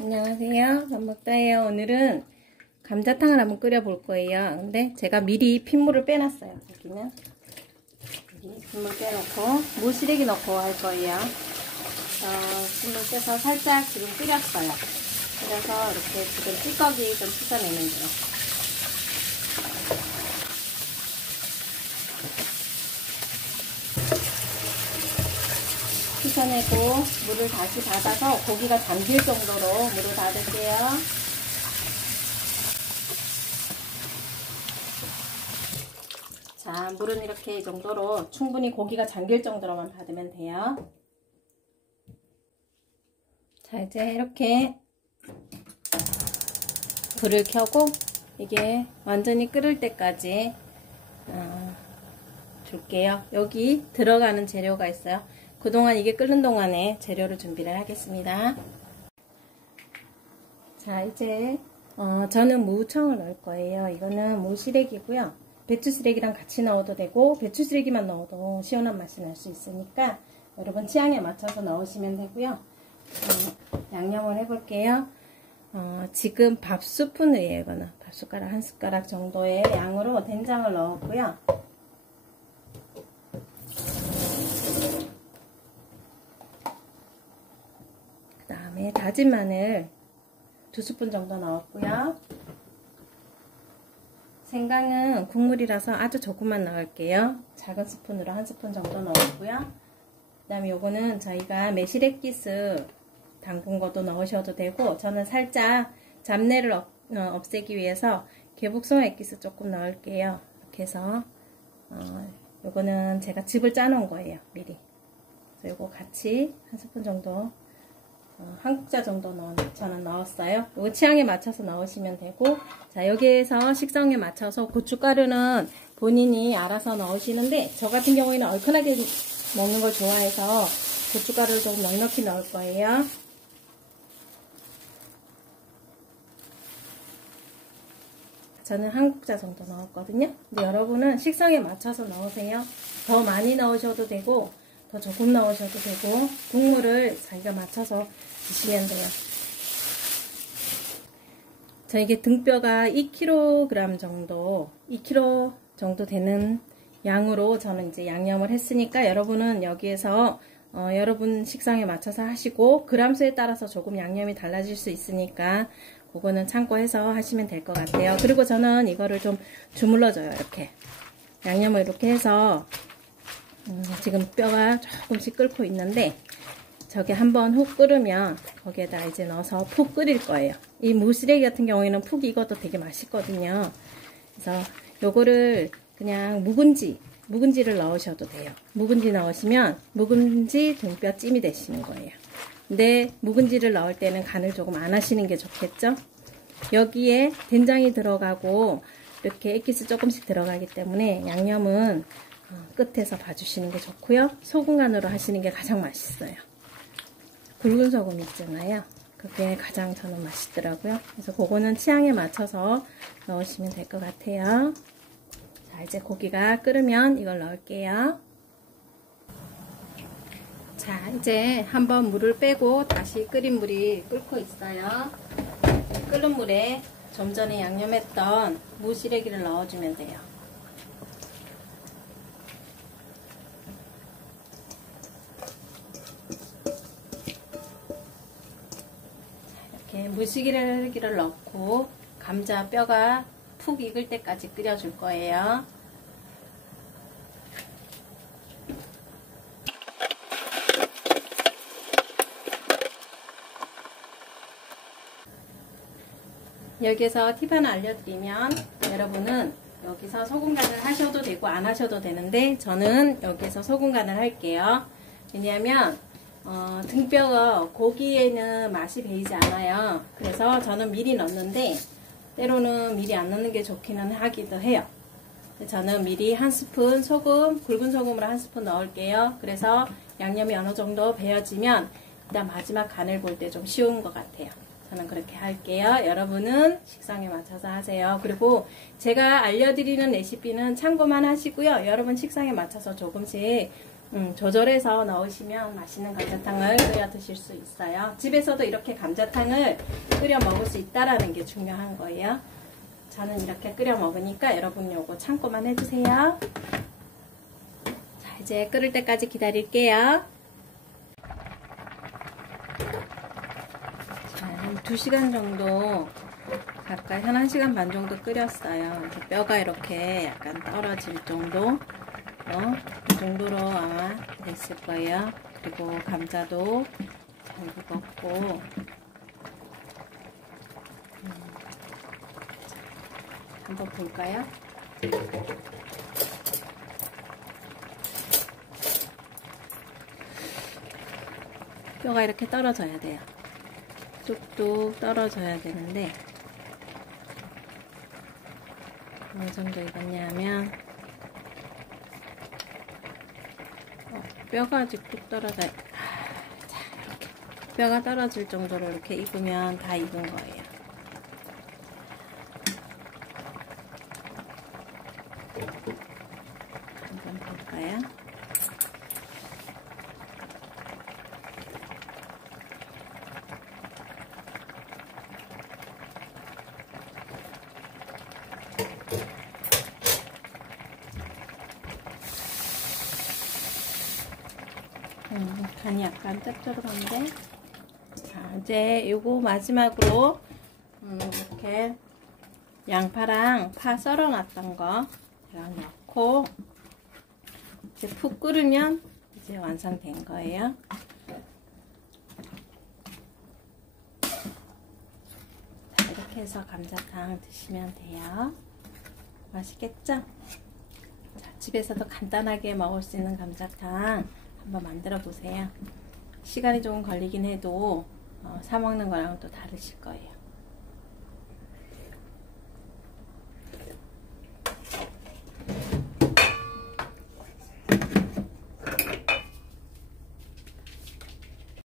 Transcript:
안녕하세요. 밥먹다예요. 오늘은 감자탕을 한번 끓여 볼 거예요. 근데 제가 미리 핏물을 빼놨어요. 여기는 미리 핏물 빼놓고 무시래기 넣고 할 거예요. 핏물 빼서 살짝 지금 끓였어요. 그래서 이렇게 지금 찌꺼기 좀 씻어내면 돼요. 씻어내고 물을 다시 닫아서 고기가 잠길 정도로 물을 닫을게요. 자, 물은 이렇게 이 정도로 충분히 고기가 잠길 정도로만 닫으면 돼요. 자, 이제 이렇게 불을 켜고 이게 완전히 끓을 때까지 줄게요. 여기 들어가는 재료가 있어요. 그동안 이게 끓는 동안에 재료를 준비를 하겠습니다. 자, 이제 저는 무청을 넣을 거예요. 이거는 무시래기고요. 배추시래기랑 같이 넣어도 되고 배추시래기만 넣어도 시원한 맛이 날 수 있으니까 여러분 취향에 맞춰서 넣으시면 되고요. 양념을 해볼게요. 지금 밥스푼이에요. 이거는 밥숟가락 한 숟가락 정도의 양으로 된장을 넣었고요. 그 다음에 다진 마늘 2스푼 정도 넣었고요. 생강은 국물이라서 아주 조금만 넣을게요. 작은 스푼으로 1스푼 정도 넣었고요. 그 다음에 요거는 저희가 매실액기스 담근 것도 넣으셔도 되고, 저는 살짝 잡내를 없애기 위해서 개복숭아 액기스 조금 넣을게요. 이렇게 해서 요거는 제가 즙을 짜놓은 거예요. 미리. 그래서 요거 같이 1스푼 정도, 한 국자 정도 저는 넣었어요. 이거 취향에 맞춰서 넣으시면 되고, 자, 여기에서 식성에 맞춰서 고춧가루는 본인이 알아서 넣으시는데, 저 같은 경우에는 얼큰하게 먹는 걸 좋아해서 고춧가루를 좀 넉넉히 넣을 거예요. 저는 한 국자 정도 넣었거든요. 근데 여러분은 식성에 맞춰서 넣으세요. 더 많이 넣으셔도 되고 더 조금 넣으셔도 되고, 국물을 자기가 맞춰서 드시면 돼요. 자, 이게 등뼈가 2kg 정도, 2kg 정도 되는 양으로 저는 이제 양념을 했으니까, 여러분은 여기에서 여러분 식성에 맞춰서 하시고, 그람수에 따라서 조금 양념이 달라질 수 있으니까 그거는 참고해서 하시면 될 것 같아요. 그리고 저는 이거를 좀 주물러줘요. 이렇게 양념을 이렇게 해서 지금 뼈가 조금씩 끓고 있는데, 저게 한번 훅 끓으면 거기에다 이제 넣어서 푹 끓일 거예요. 이 무시래기 같은 경우에는 푹 익어도 되게 맛있거든요. 그래서 요거를 그냥 묵은지를 넣으셔도 돼요. 묵은지 넣으시면 묵은지 등뼈찜이 되시는 거예요. 근데 묵은지를 넣을 때는 간을 조금 안 하시는 게 좋겠죠? 여기에 된장이 들어가고 이렇게 액기스 조금씩 들어가기 때문에 양념은 끝에서 봐주시는 게 좋고요. 소금 간으로 하시는 게 가장 맛있어요. 굵은 소금 있잖아요. 그게 가장 저는 맛있더라고요. 그래서 그거는 취향에 맞춰서 넣으시면 될 것 같아요. 자, 이제 고기가 끓으면 이걸 넣을게요. 자, 이제 한번 물을 빼고 다시 끓인 물이 끓고 있어요. 끓는 물에 좀 전에 양념했던 무시래기를 넣어주면 돼요. 이렇게 무시래기를 넣고 감자 뼈가 푹 익을 때까지 끓여줄 거예요. 여기서 팁 하나 알려드리면, 여러분은 여기서 소금 간을 하셔도 되고 안 하셔도 되는데, 저는 여기서 소금 간을 할게요. 왜냐하면 등뼈가 고기에는 맛이 배이지 않아요. 그래서 저는 미리 넣는데, 때로는 미리 안 넣는 게 좋기는 하기도 해요. 저는 미리 1스푼 소금, 굵은 소금으로 1스푼 넣을게요. 그래서 양념이 어느 정도 배어지면 일단 마지막 간을 볼 때 좀 쉬운 것 같아요. 저는 그렇게 할게요. 여러분은 식성에 맞춰서 하세요. 그리고 제가 알려드리는 레시피는 참고만 하시고요. 여러분 식성에 맞춰서 조금씩 조절해서 넣으시면 맛있는 감자탕을 끓여 드실 수 있어요. 집에서도 이렇게 감자탕을 끓여 먹을 수 있다라는 게 중요한 거예요. 저는 이렇게 끓여 먹으니까 여러분 요거 참고만 해주세요. 자, 이제 끓을 때까지 기다릴게요. 자, 한 2시간 정도 가까이 한 1시간 반 정도 끓였어요. 이제 뼈가 이렇게 약간 떨어질 정도 이 정도로 아마 됐을 거예요. 그리고 감자도 잘 익었고 한번 볼까요? 뼈가 이렇게 떨어져야 돼요. 뚝뚝 떨어져야 되는데 어느 정도 익었냐 하면 뼈가 아직 뚝 떨어져요. 자, 이렇게 뼈가 떨어질 정도로 이렇게 익으면 다 익은 거예요. 한번 볼까요? 간이 약간 짭조름한데. 자, 이제 요거 마지막으로 이렇게 양파랑 파 썰어 놨던 거 제가 넣고 이제 푹 끓으면 이제 완성된 거예요. 자, 이렇게 해서 감자탕 드시면 돼요. 맛있겠죠? 자, 집에서도 간단하게 먹을 수 있는 감자탕 한번 만들어 보세요. 시간이 조금 걸리긴 해도 사 먹는 거랑은 또 다르실 거예요.